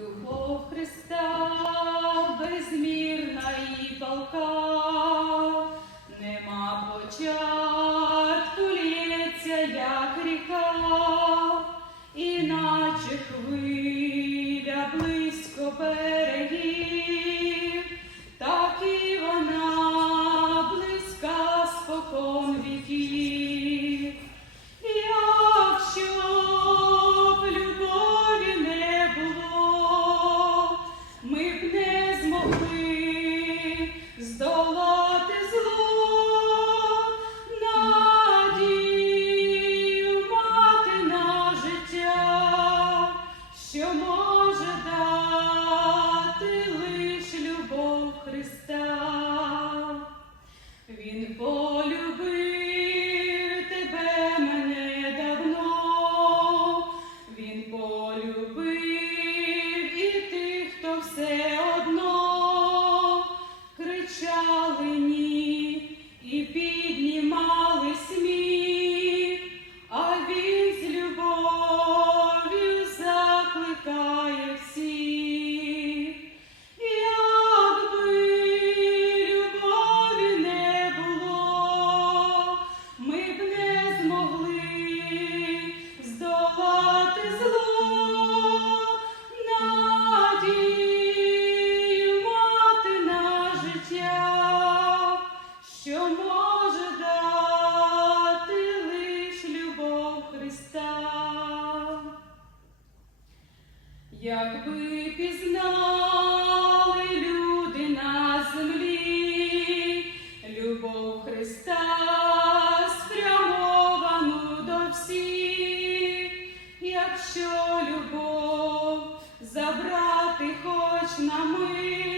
Любов Христа безмірна і палка, нема початку лється, як ріка, іначе хвиля близько бере. Якби пізнали люди на землі, любов Христа спрямовану до всіх, якщо любов забрати хоч на мить,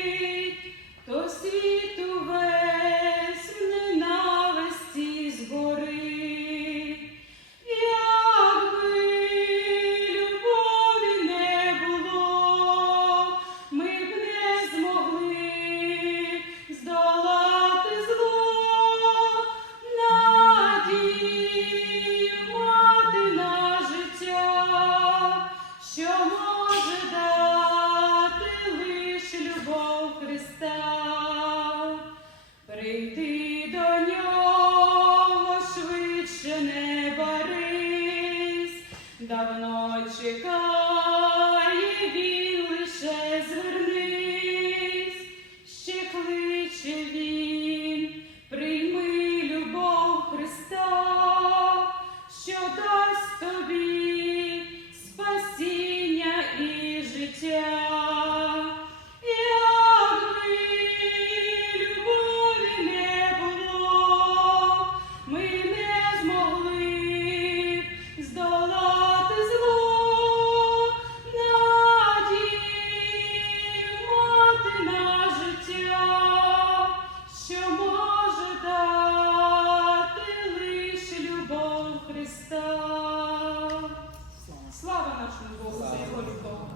you.